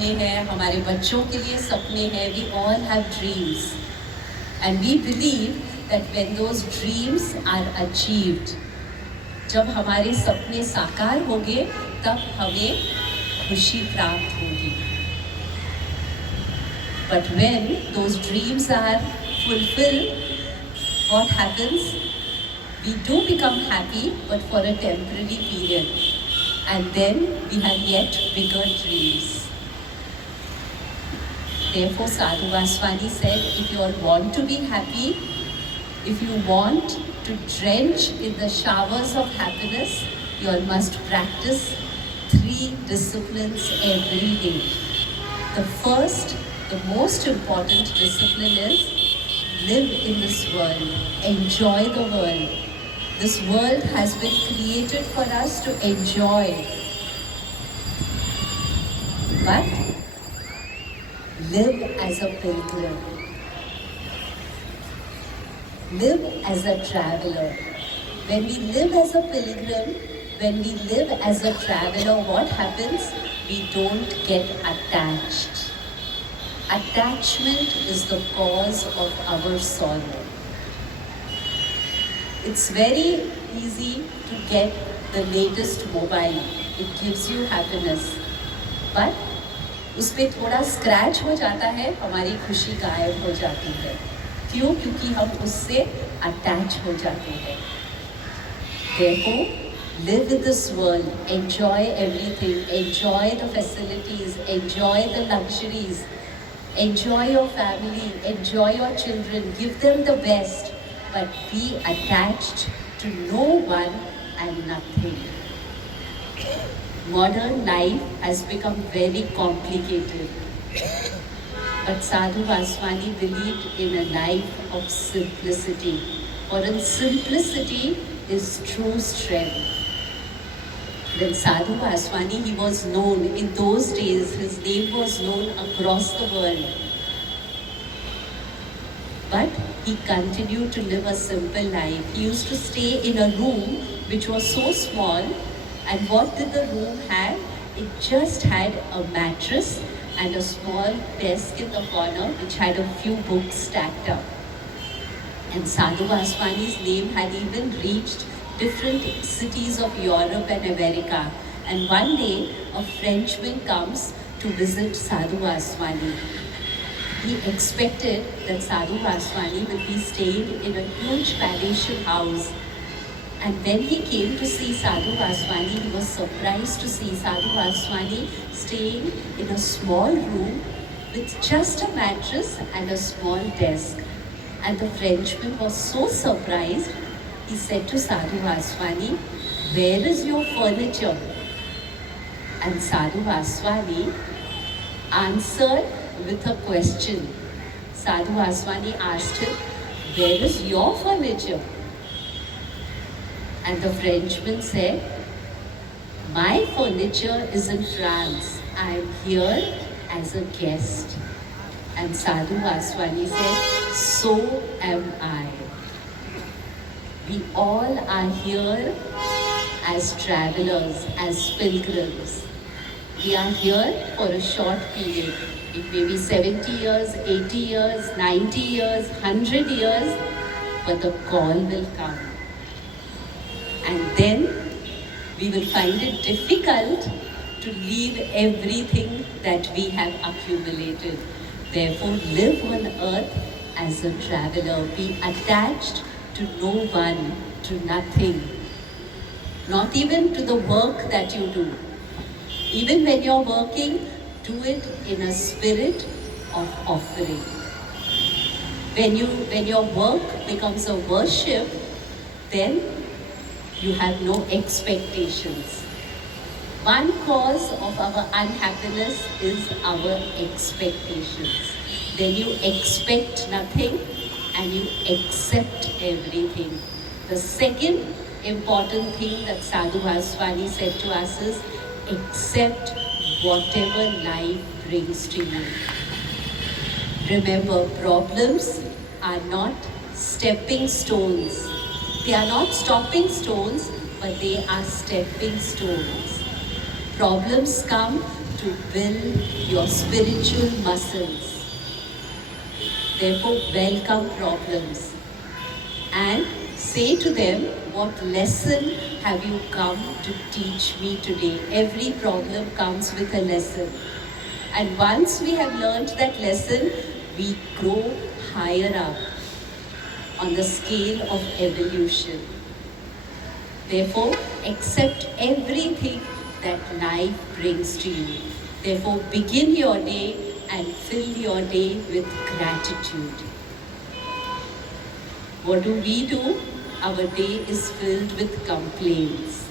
हैं, हमारे बच्चों के लिए सपने हैं. We all have dreams, and we believe that when those dreams are achieved, जब हमारे सपने साकार होंगे, तब हमें खुशी प्राप्त होगी. But when those dreams are fulfilled, what happens? We do become happy, but for a temporary period, and then we have yet bigger dreams. Therefore, Sadhu Vaswani said, if you all want to be happy, if you want to drench in the showers of happiness, you all must practice 3 disciplines every day. The first, the most important discipline is live in this world, enjoy the world. This world has been created for us to enjoy. But live as a pilgrim. Live as a traveler. When we live as a pilgrim, when we live as a traveler, what happens? We don't get attached. Attachment is the cause of our sorrow. It's very easy to get the latest mobile. It gives you happiness. But उस पर थोड़ा scratch हो जाता है, हमारी खुशी गायब हो जाती है. क्यों? क्योंकि हम उससे अटैच हो जाते हैं. Therefore, live in this world, enjoy everything, enjoy the facilities, enjoy the luxuries, enjoy your family, enjoy your children, give them the best, but be attached to no one and nothing. Modern life has become very complicated. But Sadhu Vaswani believed in a life of simplicity. For in simplicity is true strength. When Sadhu Vaswani, he was known, in those days his name was known across the world. But he continued to live a simple life. He used to stay in a room which was so small. And what did the room have? It just had a mattress and a small desk in the corner which had a few books stacked up. And Sadhu Vaswani's name had even reached different cities of Europe and America. And one day, a Frenchman comes to visit Sadhu Vaswani. He expected that Sadhu Vaswani would be staying in a huge palatial house. And when he came to see Sadhu Vaswani, he was surprised to see Sadhu Vaswani staying in a small room with just a mattress and a small desk. And the Frenchman was so surprised, he said to Sadhu Vaswani, "Where is your furniture?" And Sadhu Vaswani answered with a question. Sadhu Vaswani asked him, "Where is your furniture?" And the Frenchman said, "My furniture is in France. I am here as a guest." And Sadhu Vaswani said, "So am I." We all are here as travelers, as pilgrims. We are here for a short period. It may be 70 years, 80 years, 90 years, 100 years, but the call will come. And then we will find it difficult to leave everything that we have accumulated. Therefore, live on earth as a traveler. Be attached to no one, to nothing. Not even to the work that you do. Even when you're working, do it in a spirit of offering. When your work becomes a worship, then you have no expectations. One cause of our unhappiness is our expectations. Then you expect nothing and you accept everything. The second important thing that Sadhu Vaswani said to us is accept whatever life brings to you. Remember, problems are not stepping stones. They are not stopping stones, but they are stepping stones. Problems come to build your spiritual muscles. Therefore, welcome problems and say to them, what lesson have you come to teach me today? Every problem comes with a lesson. And once we have learned that lesson, we grow higher up on the scale of evolution. Therefore, accept everything that life brings to you. Therefore, begin your day and fill your day with gratitude. What do? Our day is filled with complaints.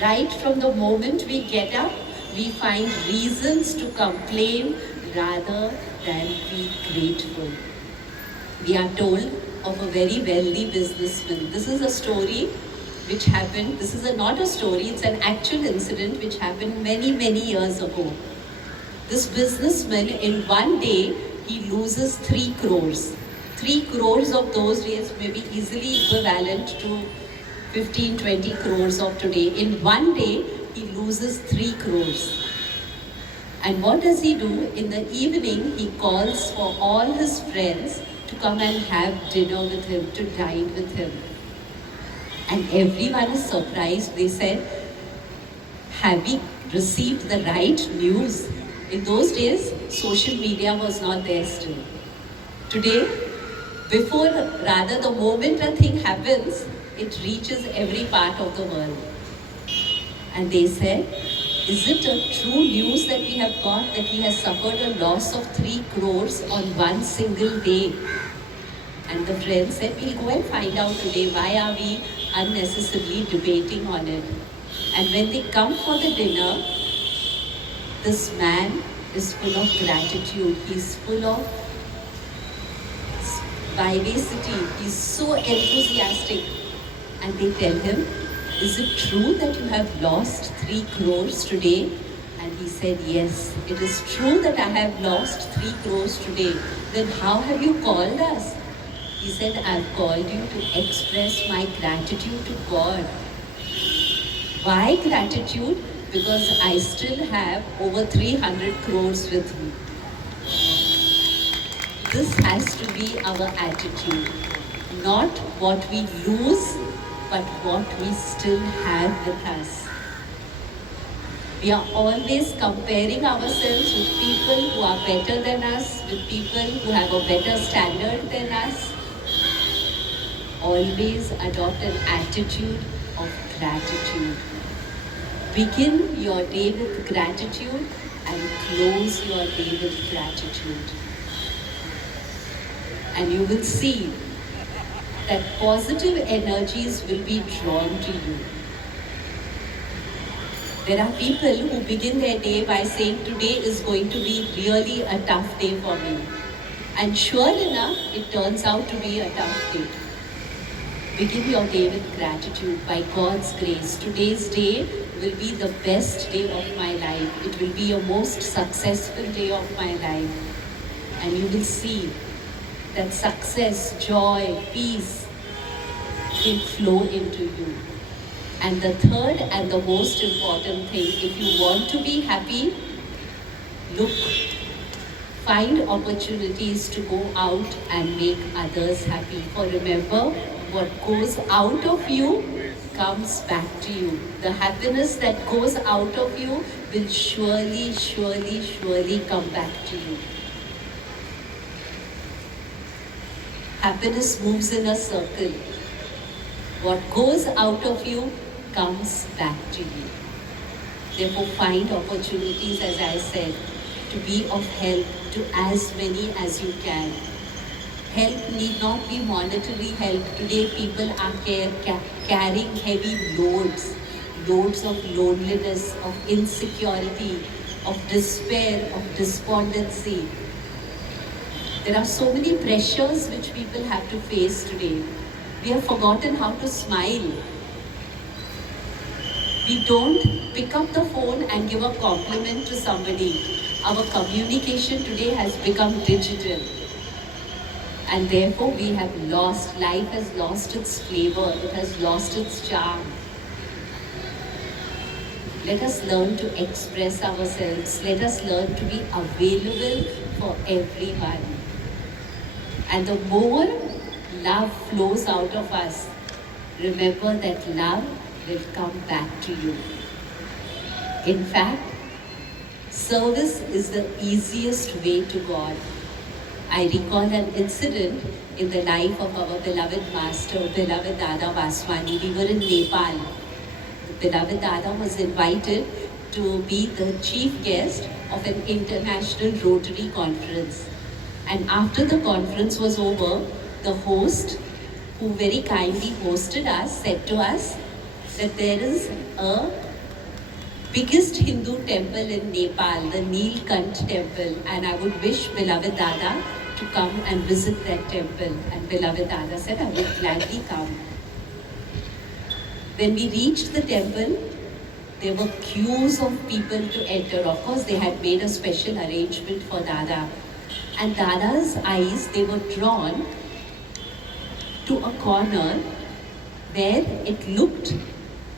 Right from the moment we get up, we find reasons to complain rather than be grateful. We are told of a very wealthy businessman. This is a story which happened, this is not a story, it's an actual incident which happened many, many years ago. This businessman, in one day, he loses 3 crores. 3 crores of those days may be easily equivalent to 15-20 crores of today. In one day, he loses 3 crores. And what does he do? In the evening, he calls for all his friends to come and have dinner with him, to dine with him. And everyone is surprised. They said, have we received the right news? In those days, social media was not there still. Today, the moment a thing happens, it reaches every part of the world. And they said, is it a true news that we have got that he has suffered a loss of 3 crores on one single day? And the friend said, we'll go and find out today. Why are we unnecessarily debating on it? And when they come for the dinner, this man is full of gratitude. He's full of vivacity. He's so enthusiastic. And they tell him, is it true that you have lost 3 crores today? And he said, yes, it is true that I have lost 3 crores today. Then how have you called us? He said, I've called you to express my gratitude to God. Why gratitude? Because I still have over 300 crores with me. This has to be our attitude. Not what we lose, but what we still have with us. We are always comparing ourselves with people who are better than us, with people who have a better standard than us. Always adopt an attitude of gratitude. Begin your day with gratitude and close your day with gratitude. And you will see that positive energies will be drawn to you. There are people who begin their day by saying, today is going to be really a tough day for me. And sure enough, it turns out to be a tough day. Begin your day with gratitude. By God's grace, today's day will be the best day of my life. It will be a most successful day of my life. And you will see that success, joy, peace will flow into you. And the third and the most important thing, if you want to be happy, find opportunities to go out and make others happy. For remember, what goes out of you comes back to you. The happiness that goes out of you will surely, surely, surely come back to you. Happiness moves in a circle. What goes out of you comes back to you. Therefore, find opportunities, as I said, to be of help to as many as you can. Help need not be monetary help. Today, people are carrying heavy loads of loneliness, of insecurity, of despair, of despondency. There are so many pressures which people have to face today. We have forgotten how to smile. We don't pick up the phone and give a compliment to somebody. Our communication today has become digital. And therefore we have lost, life has lost its flavor, it has lost its charm. Let us learn to express ourselves. Let us learn to be available for everyone. And the more love flows out of us, remember that love will come back to you. In fact, service is the easiest way to God. I recall an incident in the life of our beloved master, beloved Dada Vaswani. We were in Nepal. The beloved Dada was invited to be the chief guest of an international Rotary conference. And after the conference was over, the host, who very kindly hosted us, said to us that there is a biggest Hindu temple in Nepal, the Neelkant temple, and I would wish beloved Dada to come and visit that temple. And beloved Dada said, I would gladly come. When we reached the temple, there were queues of people to enter. Of course, they had made a special arrangement for Dada. And Dada's eyes, they were drawn to a corner where it looked,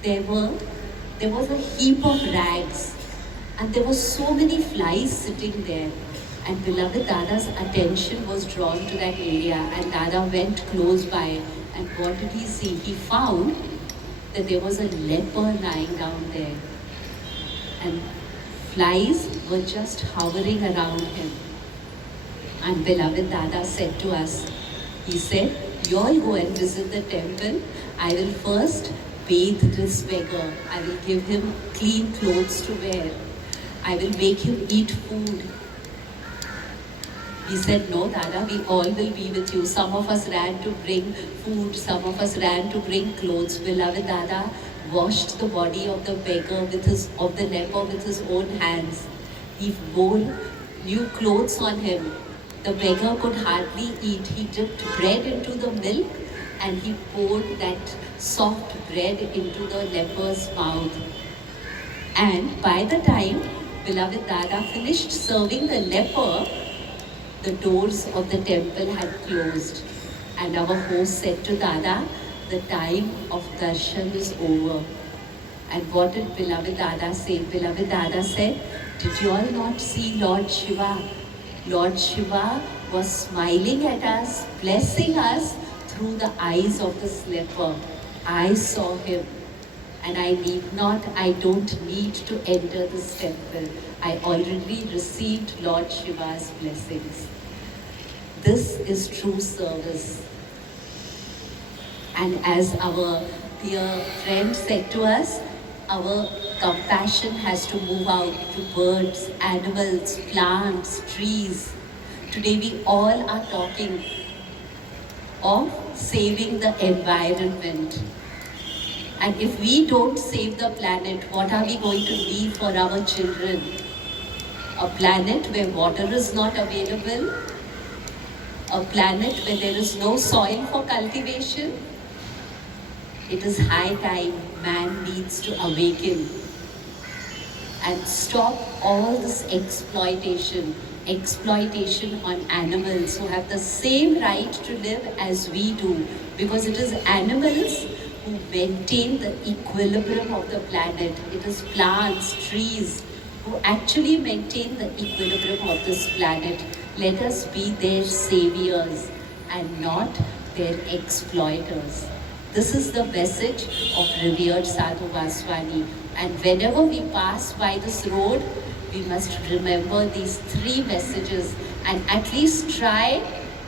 there was a heap of rags and there were so many flies sitting there. And beloved Dada's attention was drawn to that area, and Dada went close by, and what did he see? He found that there was a leper lying down there, and flies were just hovering around him. And beloved Dada said to us, he said, you all go and visit the temple. I will first bathe this beggar. I will give him clean clothes to wear. I will make him eat food. We said, no, Dada, we all will be with you. Some of us ran to bring food. Some of us ran to bring clothes. Beloved Dada washed the body of the beggar of the leper with his own hands. He wore new clothes on him. The beggar could hardly eat. He dipped bread into the milk and he poured that soft bread into the leper's mouth. And by the time beloved Dada finished serving the leper, the doors of the temple had closed. And our host said to Dada, the time of darshan is over. And what did beloved Dada say? Beloved Dada said, did you all not see Lord Shiva? Lord Shiva was smiling at us, blessing us through the eyes of the leper. I saw him, and I don't need to enter this temple. I already received Lord Shiva's blessings. This is true service. And as our dear friend said to us, our compassion has to move out to birds, animals, plants, trees. Today we all are talking of saving the environment. And if we don't save the planet, what are we going to leave for our children? A planet where water is not available? A planet where there is no soil for cultivation? It is high time man needs to awaken and stop all this exploitation on animals who have the same right to live as we do, because it is animals who maintain the equilibrium of the planet. It is plants, trees who actually maintain the equilibrium of this planet. Let us be their saviors and not their exploiters. This is the message of revered Sadhu Vaswani. And whenever we pass by this road, we must remember these three messages and at least try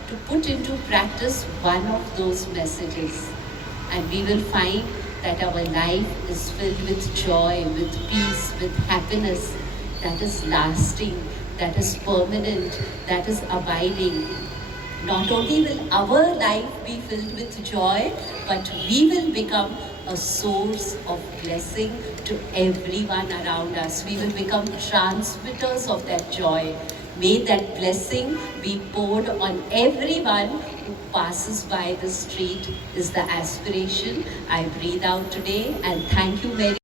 to put into practice one of those messages. And we will find that our life is filled with joy, with peace, with happiness that is lasting, that is permanent, that is abiding. Not only will our life be filled with joy, but we will become a source of blessing to everyone around us. We will become transmitters of that joy. May that blessing be poured on everyone who passes by the street is the aspiration I breathe out today. And thank you very